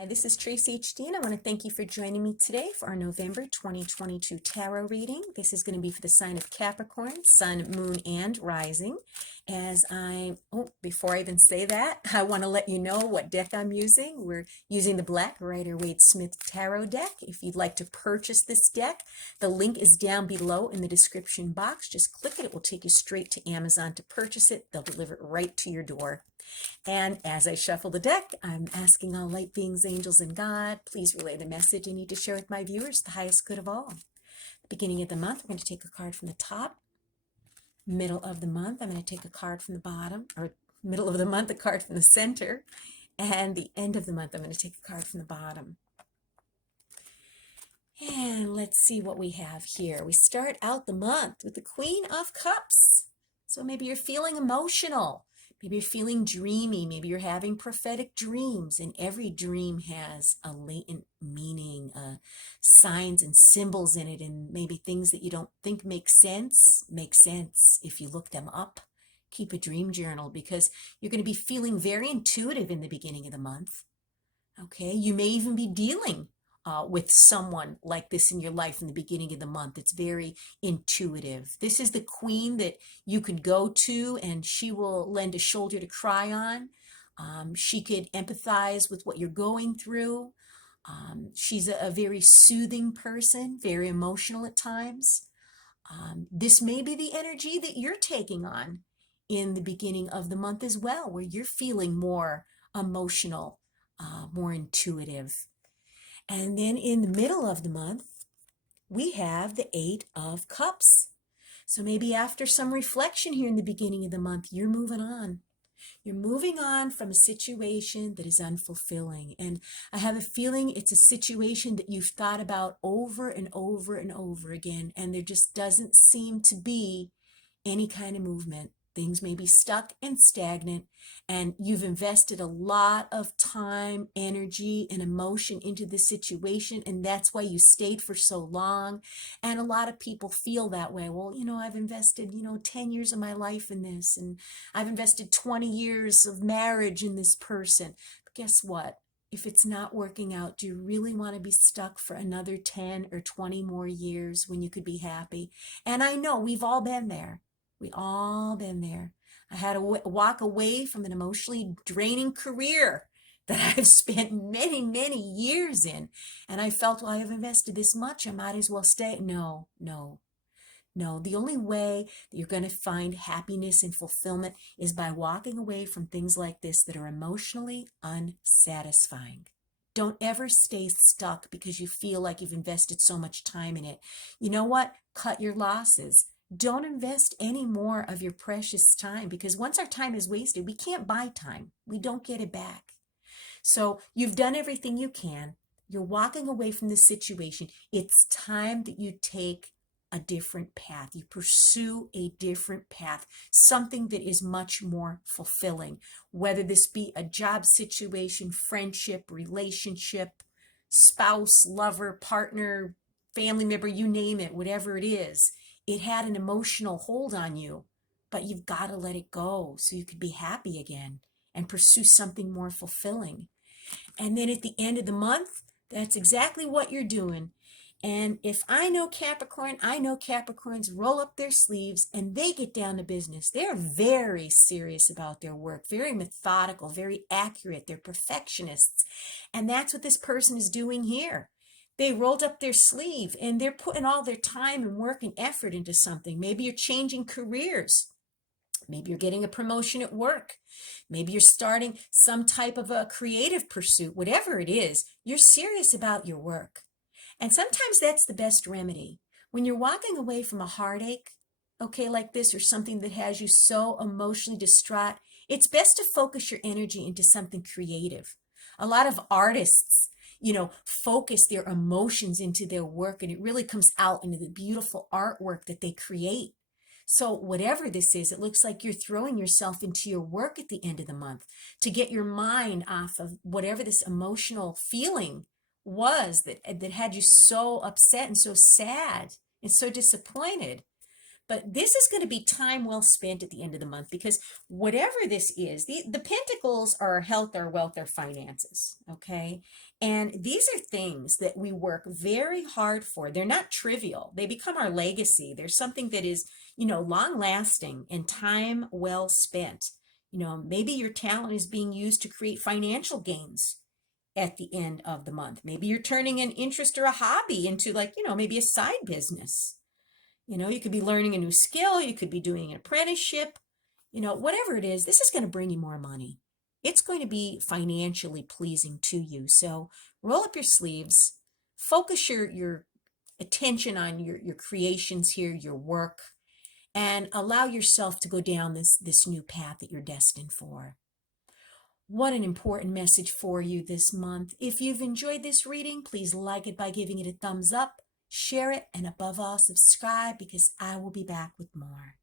Hi, this is Tracy HD, and I want to thank you for joining me today for our November 2022 tarot reading. This is going to be for the sign of Capricorn, Sun, Moon, and Rising. Before I even say that, I want to let you know what deck I'm using. We're using the Black Rider-Waite-Smith Tarot deck. If you'd like to purchase this deck, the link is down below in the description box. Just click it. It will take you straight to Amazon to purchase it. They'll deliver it right to your door. And as I shuffle the deck, I'm asking all light beings, angels, and God, please relay the message I need to share with my viewers, the highest good of all. Beginning of the month, we're going to take a card from the top. Middle of the month, I'm going to take a card from the bottom, or middle of the month, a card from the center. And the end of the month, I'm going to take a card from the bottom. And let's see what we have here. We start out the month with the Queen of Cups. So maybe you're feeling emotional. Maybe you're feeling dreamy. Maybe you're having prophetic dreams, and every dream has a latent meaning, signs and symbols in it, and maybe things that you don't think make sense if you look them up. Keep a dream journal because you're going to be feeling very intuitive in the beginning of the month. Okay, you may even be dealing with someone like this in your life in the beginning of the month. It's very intuitive. This is the queen that you could go to and she will lend a shoulder to cry on. She could empathize with what you're going through. She's a very soothing person, very emotional at times. This may be the energy that you're taking on in the beginning of the month as well, where you're feeling more emotional, more intuitive. And then in the middle of the month, we have the Eight of Cups. So maybe after some reflection here in the beginning of the month, you're moving on. You're moving on from a situation that is unfulfilling. And I have a feeling it's a situation that you've thought about over and over and over again, and there just doesn't seem to be any kind of movement. Things may be stuck and stagnant, and you've invested a lot of time, energy, and emotion into this situation, and that's why you stayed for so long. And a lot of people feel that way. Well, I've invested, 10 years of my life in this, and I've invested 20 years of marriage in this person. But guess what? If it's not working out, do you really want to be stuck for another 10 or 20 more years when you could be happy? And I know we've all been there. We all been there. I had to walk away from an emotionally draining career that I've spent many, many years in. And I felt, well, I have invested this much, I might as well stay. No. The only way that you're going to find happiness and fulfillment is by walking away from things like this that are emotionally unsatisfying. Don't ever stay stuck because you feel like you've invested so much time in it. You know what? Cut your losses. Don't invest any more of your precious time, because once our time is wasted, we can't buy time. We don't get it back. So you've done everything you can. You're walking away from this situation. It's time that you take a different path. You pursue a different path, something that is much more fulfilling, whether this be a job situation, friendship, relationship, spouse, lover, partner, family member, you name it, whatever it is. It had an emotional hold on you, but you've got to let it go so you could be happy again and pursue something more fulfilling. And then at the end of the month, that's exactly what you're doing. And if I know Capricorn, I know Capricorns roll up their sleeves and they get down to business. They're very serious about their work, very methodical, very accurate. They're perfectionists. And that's what this person is doing here. They rolled up their sleeve and they're putting all their time and work and effort into something. Maybe you're changing careers. Maybe you're getting a promotion at work. Maybe you're starting some type of a creative pursuit. Whatever it is, you're serious about your work. And sometimes that's the best remedy. When you're walking away from a heartache, okay, like this, or something that has you so emotionally distraught, it's best to focus your energy into something creative. A lot of artists, focus their emotions into their work, and it really comes out into the beautiful artwork that they create. So whatever this is, it looks like you're throwing yourself into your work at the end of the month to get your mind off of whatever this emotional feeling was that had you so upset and so sad and so disappointed. But this is going to be time well spent at the end of the month, because whatever this is, the pentacles are health or wealth or finances, okay? And these are things that we work very hard for. They're not trivial. They become our legacy. There's something that is, long lasting and time well spent. Maybe your talent is being used to create financial gains at the end of the month. Maybe you're turning an interest or a hobby into, like, maybe a side business. You could be learning a new skill. You could be doing an apprenticeship. Whatever it is, this is going to bring you more money. It's going to be financially pleasing to you. So roll up your sleeves, focus your attention on your creations here, your work, and allow yourself to go down this new path that you're destined for. What an important message for you this month. If you've enjoyed this reading, please like it by giving it a thumbs up, share it, and above all, subscribe, because I will be back with more.